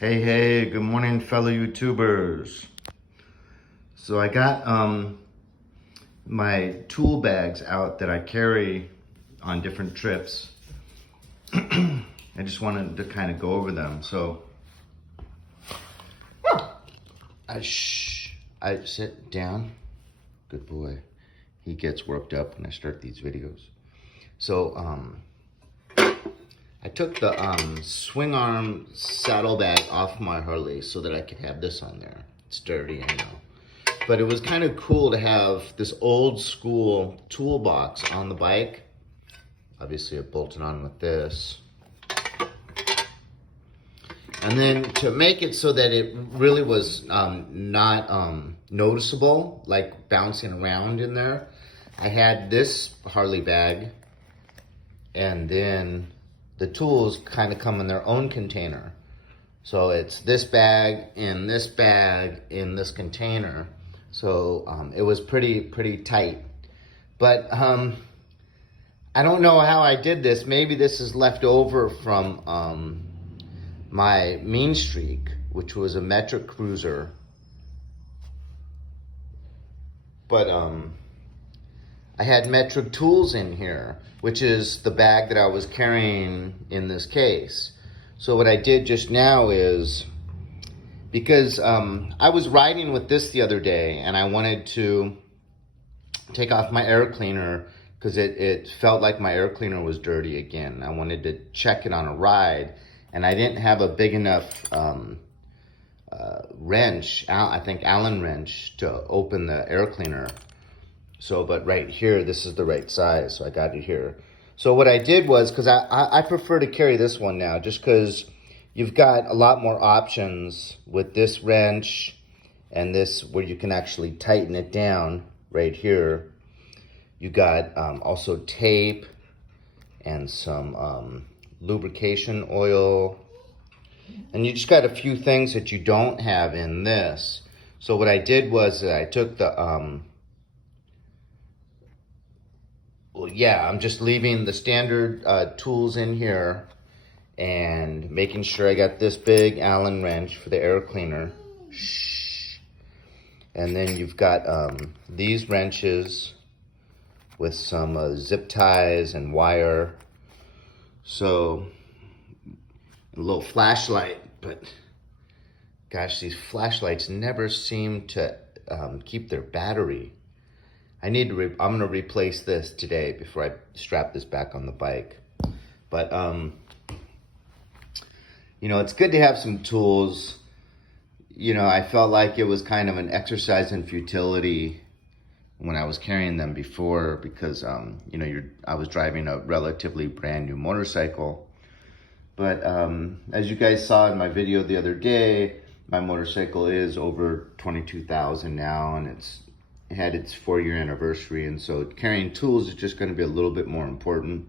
Hey, good morning, fellow YouTubers. So I got my tool bags out that I carry on different trips. I just wanted to kind of go over them. So I sit down. Good boy. He gets worked up when I start these videos. So I took the swing arm saddlebag off my Harley so that I could have this on there. It's dirty, I know. But it was kind of cool to have this old school toolbox on the bike. Obviously it bolted on with this. And then to make it so that it really was not noticeable, like bouncing around in there, I had this Harley bag, and then the tools kind of come in their own container. So it's this bag in this container. So it was pretty tight. But I don't know how I did this. Maybe this is left over from my Mean Streak, which was a metric cruiser. But I had metric tools in here, which is the bag that I was carrying in this case. So what I did just now is, because I was riding with this the other day and I wanted to take off my air cleaner because it felt like my air cleaner was dirty again. I wanted to check it on a ride, and I didn't have a big enough wrench, I think Allen wrench, to open the air cleaner. So, but right here, this is the right size, so I got it here. So what I did was, because I prefer to carry this one now, just because you've got a lot more options with this wrench and this, where you can actually tighten it down right here. You got also tape and some lubrication oil. And you just got a few things that you don't have in this. So what I did was I took the, I'm just leaving the standard tools in here and making sure I got this big Allen wrench for the air cleaner. Shh. And then you've got these wrenches with some zip ties and wire. So a little flashlight, but gosh, these flashlights never seem to keep their battery. I'm gonna replace this today before I strap this back on the bike. But you know, it's good to have some tools. You know, I felt like it was kind of an exercise in futility when I was carrying them before, because you know, I was driving a relatively brand new motorcycle. But as you guys saw in my video the other day, my motorcycle is over 22,000 now, and it had its 4-year anniversary, and so carrying tools is just going to be a little bit more important.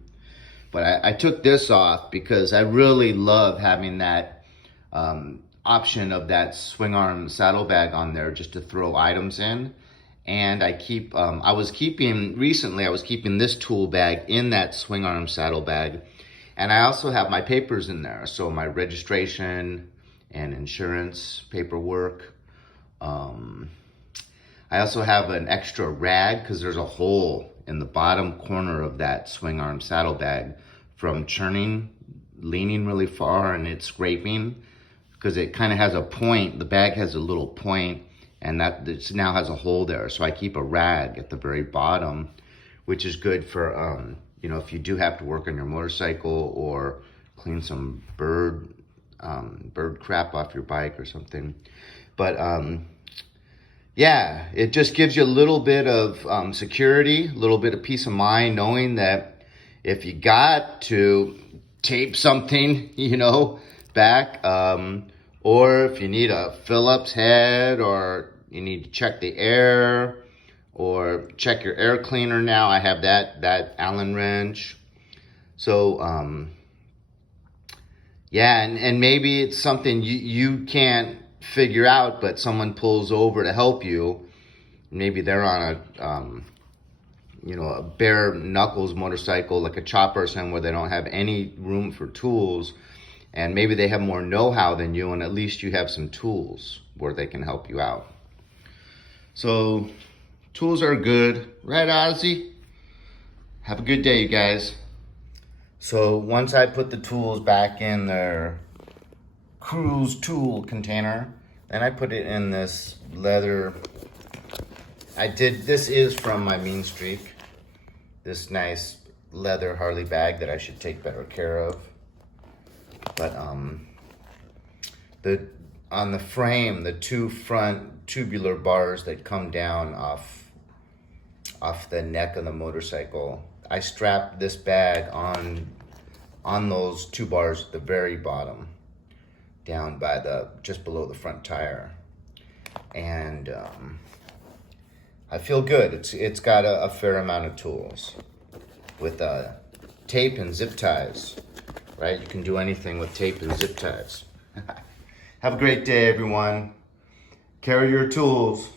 But I took this off because I really love having that option of that swing arm saddlebag on there just to throw items in. And I was keeping this tool bag in that swing arm saddlebag. And I also have my papers in there. So my registration and insurance paperwork. I also have an extra rag because there's a hole in the bottom corner of that swing arm saddlebag from churning, leaning really far, and it's scraping, because it kind of has a point. The bag has a little point, and it now has a hole there. So I keep a rag at the very bottom, which is good for you know, if you do have to work on your motorcycle or clean some bird crap off your bike or something. But yeah, it just gives you a little bit of security, a little bit of peace of mind, knowing that if you got to tape something, you know, back, or if you need a Phillips head, or you need to check the air, or check your air cleaner. Now I have that Allen wrench. So yeah, and maybe it's something you can't figure out, but someone pulls over to help you. Maybe they're on a you know, a bare knuckles motorcycle, like a chopper or something, where they don't have any room for tools, And maybe they have more know-how than you, and at least you have some tools where they can help you out. So tools are good, right, Ozzy? Have a good day, you guys. So once I put the tools back in their cruise tool container, then I put it in this leather. This is from my Mean Streak. This nice leather Harley bag that I should take better care of. But on the frame, the two front tubular bars that come down off the neck of the motorcycle, I strapped this bag on those two bars at the very bottom, down by just below the front tire. And I feel good. It's got a fair amount of tools with tape and zip ties, right? You can do anything with tape and zip ties. Have a great day, everyone. Carry your tools.